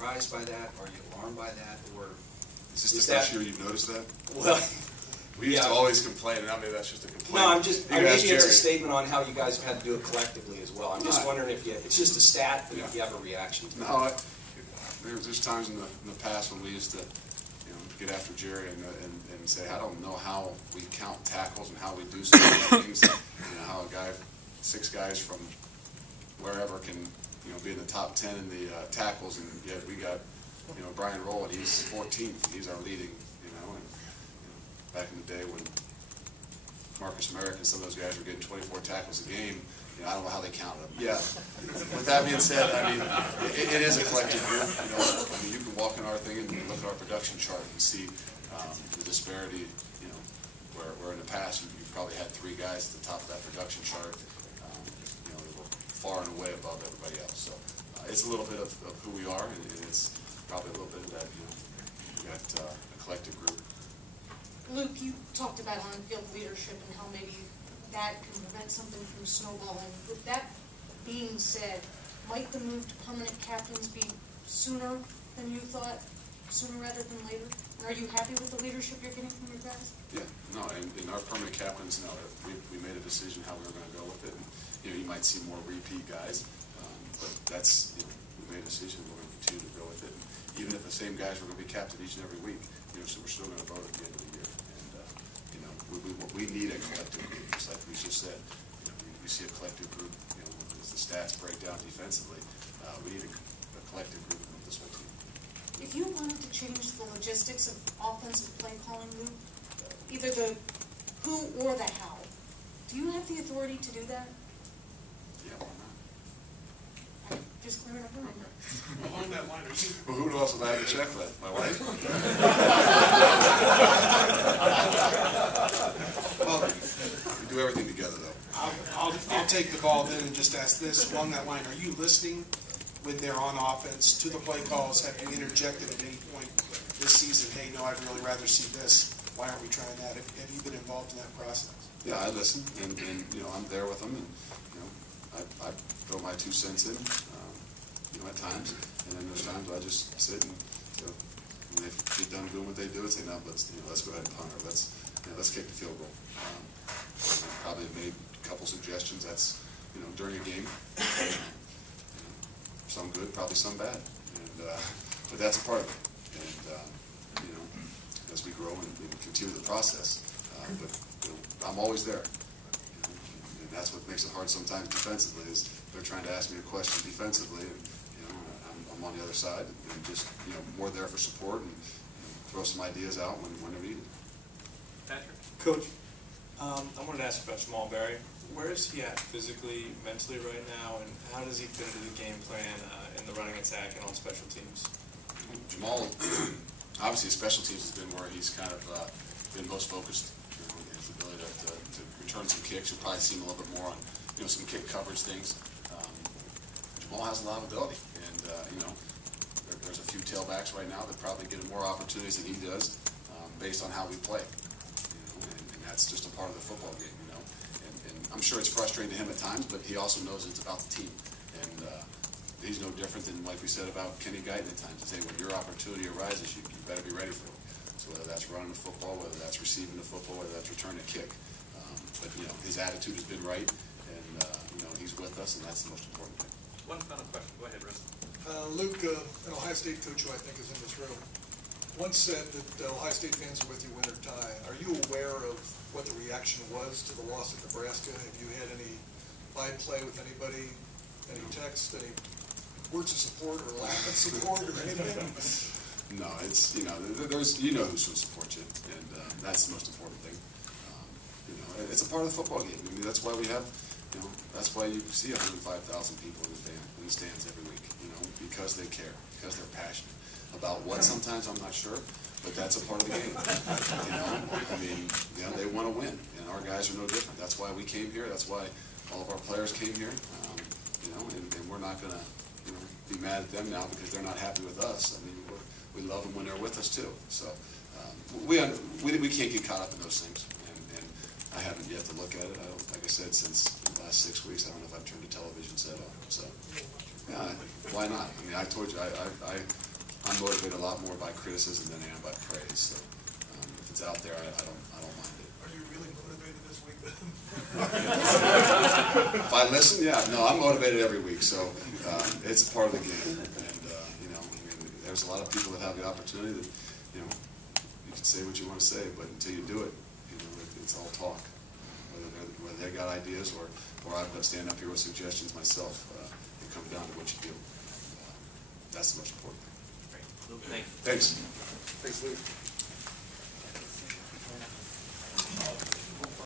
surprised by that? Are you alarmed by that? Or is this the first year you've noticed that? Well, we used to always complain, and I mean that's just a complaint. No, maybe it's a statement on how you guys have had to do it collectively as well. I'm just wondering if it's just a stat, but if you have a reaction to it. No, there's times in the past when we used to, get after Jerry and say, I don't know how we count tackles and how we do some things. How a guy, 6 guys from wherever can, be in the top 10 in the tackles, and yet we got, Brian Rowland, he's 14th. He's our leading, and back in the day when Marcus Merrick and some of those guys were getting 24 tackles a game, I don't know how they counted them. Yeah. With that being said, I mean, it is a collective group. You can walk in our thing and look at our production chart and see the disparity. Where in the past you've probably had 3 guys at the top of that production chart. That were far and away above everybody else. So it's a little bit of who we are, and it's probably a little bit of that. We got a collective group. Luke, you talked about on-field leadership and how maybe that can prevent something from snowballing. With that being said, might the move to permanent captains be sooner than you thought, sooner rather than later? And are you happy with the leadership you're getting from your guys? Yeah, no, and our permanent captains, no, we made a decision how we were going to go with it. And, you might see more repeat guys, but that's, we made a decision we're going to continue to go with it. And even if the same guys were going to be captain each and every week, so we're still going to vote at the end of the year. We need a collective group, just like we just said. We see a collective group, as the stats break down defensively, we need a collective group with this whole team. If you wanted to change the logistics of offensive play calling, Luke, either the who or the how, do you have the authority to do that? Yeah, why not? I'm just clearing up the room. Along that line, well, who else would I have to check with? My wife? Well, we do everything together, though. I'll take the ball then and just ask this. Along that line, are you listening when they're on offense to the play calls? Have you interjected at any point this season, hey, no, I'd really rather see this. Why aren't we trying that? Have you been involved in that process? Yeah, I listen, and I'm there with them, and I throw my 2 cents in, at times, and then there's times I just sit and when they get done doing what they do, and say, no, let's go ahead and punt, or let's kick the field goal. Probably made a couple suggestions. That's during a game, some good, probably some bad, and but that's a part of it. And as we grow and continue the process, but I'm always there. And that's what makes it hard sometimes defensively, is they're trying to ask me a question defensively, and I'm on the other side, and just more there for support and throw some ideas out when they're needed. Patrick? Coach, I wanted to ask about Jamal Berry. Where is he at physically, mentally right now, and how does he fit into the game plan in the running attack and on special teams? Jamal, obviously, special teams has been where he's kind of been most focused. His ability to return some kicks. You'll probably see him a little bit more on some kick coverage things. Jamal has a lot of ability, and there's a few tailbacks right now that probably get more opportunities than he does, based on how we play. And that's just a part of the football game. And I'm sure it's frustrating to him at times, but he also knows it's about the team. And he's no different than, like we said about Kenny Guyton at times. To say when your opportunity arises, you better be ready for it. So whether that's running the football, whether that's receiving the football, whether that's returning a kick, but his attitude has been right, and he's with us, and that's the most important thing. One final question. Go ahead, Russ. Luke, an Ohio State coach who I think is in this room, once said that Ohio State fans are with you win or tie. Are you aware of what the reaction was to the loss at Nebraska? Have you had any by play with anybody, any text, any words of support or lack of support or anything? No, it's there's who's going to support you, and that's the most important thing. It's a part of the football game. I mean, that's why we have, that's why you see 105,000 people in the stands every week. Because they care, because they're passionate about what. Sometimes I'm not sure, but that's a part of the game. I mean, they want to win, and our guys are no different. That's why we came here. That's why all of our players came here. And we're not going to be mad at them now because they're not happy with us. I mean, we love them when they're with us too. So we can't get caught up in those things, and I haven't yet to look at it. Like I said, since the last 6 weeks, I don't know if I've turned the television set on. So. Yeah, why not? I mean, I told you, I I'm motivated a lot more by criticism than I am by praise. So if it's out there, I don't mind it. Are you really motivated this week then? If I listen, yeah. No, I'm motivated every week, so it's a part of the game. And you know, I mean, there's a lot of people that have the opportunity that, you know, you can say what you want to say, but until you do it, you know, it's all talk. Whether they got ideas or I've got to stand up here with suggestions myself, it comes down to what you do. That's the most important thing. Great. Thank you. Thanks. Thanks, Luke.